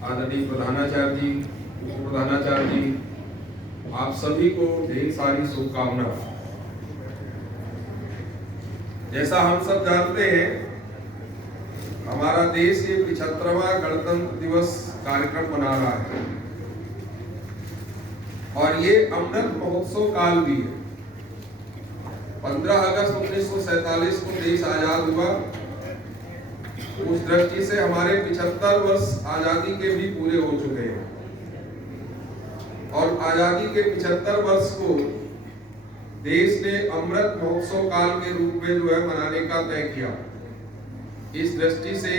आदरणीय प्रधानाचार्य जी, उप प्रधानाचार्य जी, आप सभी को ढेर सारी शुभकामनाएं। जैसा हम सब जानते हैं, हमारा देश ये 75वां गणतंत्र दिवस कार्यक्रम मना रहा है और ये अमृत महोत्सव काल भी है। 15 अगस्त 1947 को देश आजाद हुआ। उस दृष्टि से हमारे 75 वर्ष आजादी के भी पूरे हो चुके हैं और आजादी के 75 वर्ष को देश ने अमृत महोत्सव काल के रूप में जो है मनाने का तय किया। इस दृष्टि से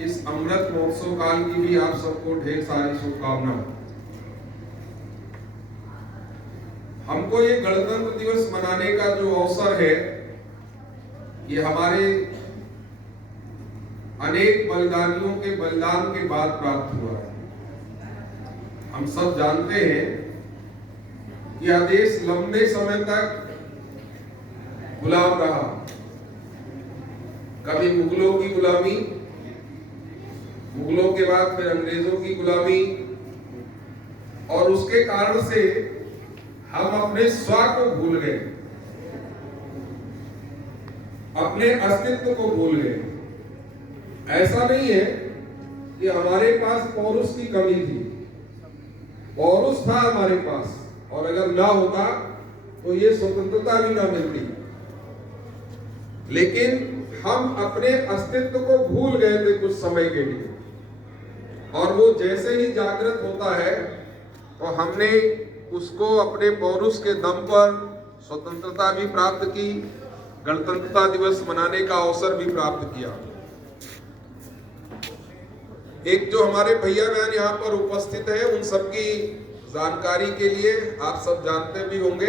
इस अमृत महोत्सव काल की भी आप सबको ढेर सारी शुभकामनाएं। हमको ये गणतंत्र दिवस मनाने का जो अवसर है, ये हमारे अनेक बलिदानियों के बलिदान के बाद प्राप्त हुआ है। हम सब जानते हैं कि यह देश लंबे समय तक गुलाम रहा। कभी मुगलों की गुलामी, मुगलों के बाद फिर अंग्रेजों की गुलामी, और उसके कारण से हम अपने स्व को भूल गए, अपने अस्तित्व को भूल गए। ऐसा नहीं है कि हमारे पास पौरुष की कमी थी, पौरुष था हमारे पास, और अगर ना होता तो ये स्वतंत्रता भी ना मिलती। लेकिन हम अपने अस्तित्व को भूल गए थे कुछ समय के लिए, और वो जैसे ही जागृत होता है तो हमने उसको अपने पौरुष के दम पर स्वतंत्रता भी प्राप्त की, गणतंत्रता दिवस मनाने का अवसर भी प्राप्त किया। एक जो हमारे भैया बहन यहाँ पर उपस्थित है, उन सबकी जानकारी के लिए आप सब जानते भी होंगे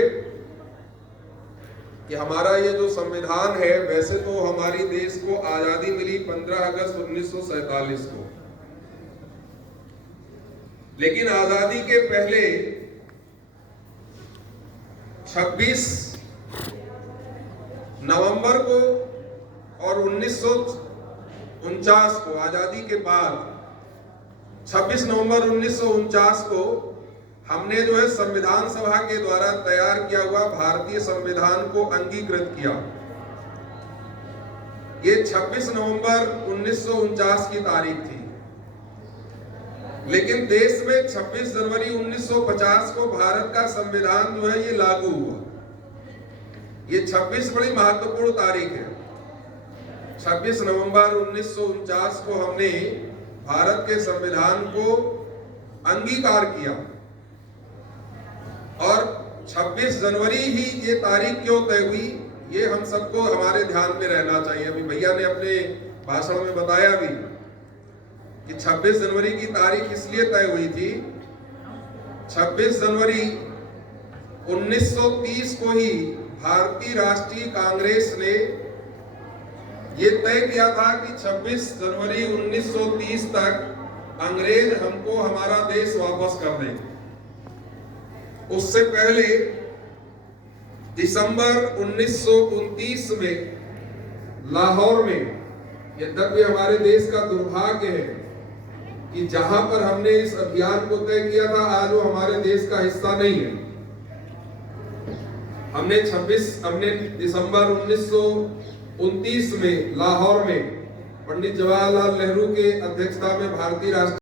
कि हमारा ये जो संविधान है, वैसे तो हमारी देश को आजादी मिली 15 अगस्त 1947 को, लेकिन आजादी के पहले 26 नवंबर को और 1949 को, आजादी के बाद 26 नवंबर 1949 को हमने जो है संविधान सभा के द्वारा तैयार किया हुआ भारतीय संविधान को अंगीकृत किया। ये 26 नवंबर 1949 की तारीख थी, लेकिन देश में 26 जनवरी 1950 को भारत का संविधान जो है ये लागू हुआ। ये 26 बड़ी महत्वपूर्ण तारीख है। 26 नवंबर 1949 को हमने भारत के संविधान को अंगीकार किया, और 26 जनवरी ही ये तारीख क्यों तय हुई, ये हम सबको हमारे ध्यान में रहना चाहिए। अभी भैया ने अपने भाषण में बताया भी कि 26 जनवरी की तारीख इसलिए तय हुई थी। 26 जनवरी 1930 को ही भारतीय राष्ट्रीय कांग्रेस ने ये तय किया था कि 26 जनवरी 1930 तक अंग्रेज हमको हमारा देश वापस कर दें। उससे पहले दिसंबर 1929 में लाहौर में, यद्यपि हमारे देश का दुर्भाग्य है कि जहां पर हमने इस अभियान को तय किया था, आज वो हमारे देश का हिस्सा नहीं है। हमने दिसंबर 1929 में लाहौर में पंडित जवाहरलाल नेहरू के अध्यक्षता में भारतीय राष्ट्रीय